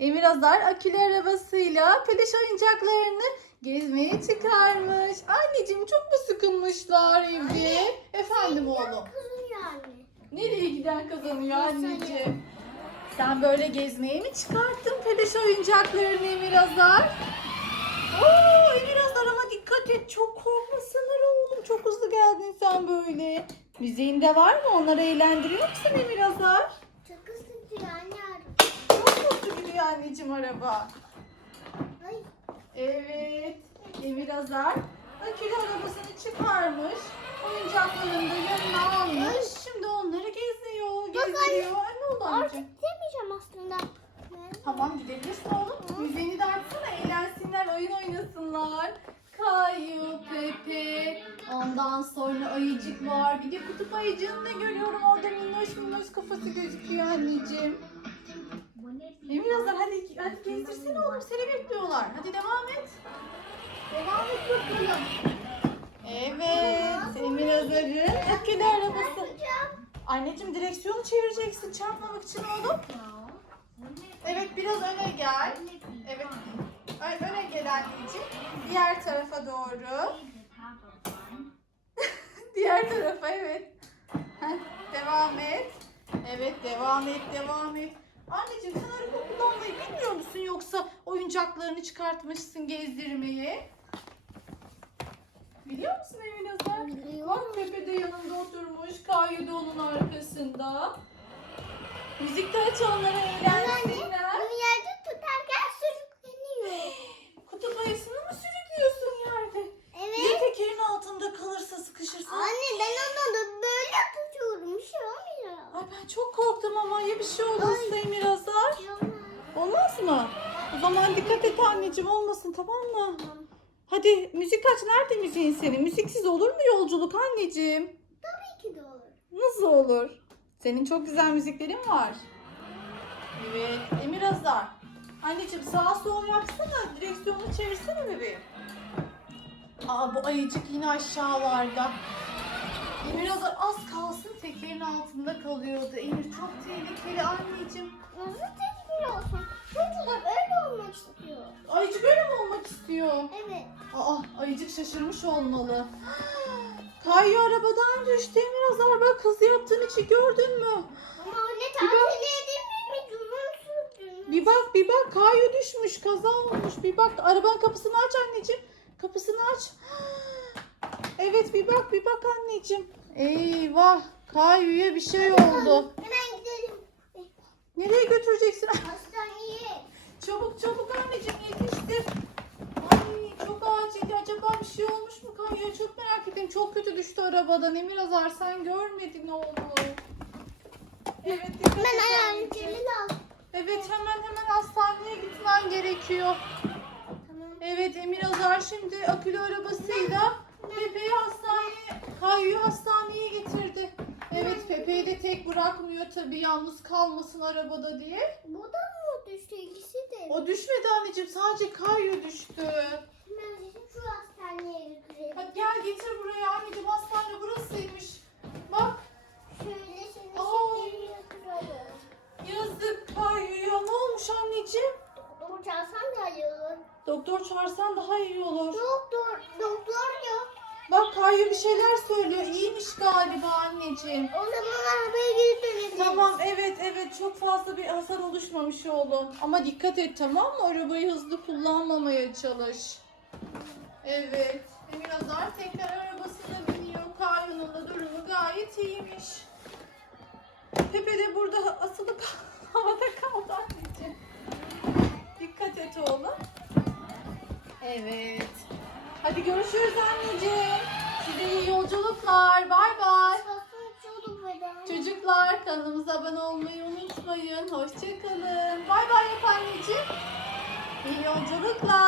Emir Azar akülü arabasıyla peluş oyuncaklarını gezmeye çıkarmış. Anneciğim çok mu sıkılmışlar evde? Efendim oğlum. Yani. Nereye giden kazanıyor anneciğim? Sen böyle gezmeye mi çıkarttın peluş oyuncaklarını Emir Azar? Oo Emir Azar ama dikkat et çok korkmasınlar oğlum. Çok hızlı geldin sen böyle. Müziğinde var mı? Onları eğlendiriyor musun Emir Azar? Çok ısıtıyor anne. Gidiyor anneciğim araba. Evet. Emir Azar akülü arabasını çıkarmış. Oyuncaklarını da yanına almış. Şimdi onları geziyor, gezdiriyor. Ay, Ne oldu Artık anneciğim? demeyeceğim aslında. Tamam gidebilirsin oğlum. Müziğini de açsana eğlensinler, oyun oynasınlar. Kayu, Pepe, ondan sonra ayıcık var. Bir de kutup ayıcığını da görüyorum orada minnoş minnoş kafası gözüküyor anneciğim. Emir Azar hadi, hadi gezdirsene oğlum seni bekliyorlar. Hadi devam et. Devam et bakalım. Evet Emir Azar'ın akülü arabası. Anneciğim direksiyonu çevireceksin çarpmamak için oğlum. Evet biraz öne gel. Evet. Öne gel anneciğim. Diğer tarafa doğru. Diğer tarafa evet. Devam et. Evet devam et devam et. Anneciğim sen araba kullanmayı bilmiyor musun yoksa oyuncaklarını çıkartmışsın gezdirmeye? Biliyor musun Emine Azar? Biliyorum. Bak Pepe de yanında oturmuş. Kayu da onun arkasında. Müzik de aç onlara eğlensinler. Bunu yerde tutarken sürükleniyor. Kutup ayısını mı sürüklüyorsun yerde? Ya Evet. tekerin altında kalırsa sıkışırsa? Anne ben onu da böyle tutuyorum. Bir şey olmuyor. Ay ben çok korktum ama ya bir şey olursa Emir Azar? Olmaz. Mı? O zaman dikkat et anneciğim olmasın tamam mı? Hadi müzik aç. Nerede müziğin senin? Müziksiz olur mu yolculuk anneciğim? Tabii ki de olur. Nasıl olur? Senin çok güzel müziklerin var. Evet. Emir Azar. Anneciğim sağa sol yapsana. Direksiyonu çevirsene bebeğim. Aa bu ayıcık yine aşağılarda. Emir Azar az kalsın tekerin altında kalıyordu. Emir çok tehlikeli anneciğim. Nasıl tedbir olsun? Çocuklar öyle olmak istiyor. Ayıcık öyle mi olmak istiyor? Evet. Aa ayıcık şaşırmış olmalı. Kayıyor arabadan düştü Emir Azar. Bak hızlı yaptığın için gördün mü? Ama anne Bir bak. edilmemiş uzun sürdü. Bir bak bir bak Kayu düşmüş kaza olmuş bir bak arabanın kapısını aç anneciğim kapısını aç evet bir bak bir bak anneciğim eyvah Kayu'ya bir şey oldu Hemen gidelim. nereye götüreceksin Hastaneye. çabuk çabuk anneciğim yetiştir ay çok acil acaba bir şey olmuş mu Kayu'ya çok merak ettim çok kötü düştü arabadan Emir Azar sen görmedin oğlum evet dikkat Hemen et ayağını anneciğim. celil al. Evet hemen hemen hastaneye gitmen gerekiyor. Tamam. Evet Emir Azar şimdi akülü arabasıyla Pepe'yi hastaneye, Kayu'yu hastaneye getirdi. Evet Pepe'yi de tek bırakmıyor tabii yalnız kalmasın arabada diye. Bu da mı düştü ikisi de? O düşmedi anneciğim sadece Kayu düştü. Bizim şu hastaneye götürelim. Hadi gel getir buraya anneciğim hastane burasıymış. Bak Şöyle şekerini yatıralım. yazık Kayu'ya ne olmuş anneciğim? Doktor çağırsan da iyi olur. Doktor çağırsan daha iyi olur. Doktor, doktor yok. Bak Kayu bir şeyler söylüyor. İyiymiş galiba anneciğim. O zaman arabaya dönebiliriz. Tamam evet evet çok fazla bir hasar oluşmamış oğlum. Ama dikkat et tamam mı? Arabayı hızlı kullanmamaya çalış. Evet. Emir Azar tekrar arabasına biniyor. Kayu'nun da durumu gayet iyiymiş. Pepe de burada asılı havada kaldı anneciğim. Dikkat et oğlum. Evet. Hadi görüşürüz anneciğim. Size iyi yolculuklar. Bay bay. Aslında çocuk beden. Çocuklar kanalımıza abone olmayı unutmayın. Hoşçakalın. Bay bay yap anneciğim. İyi yolculuklar.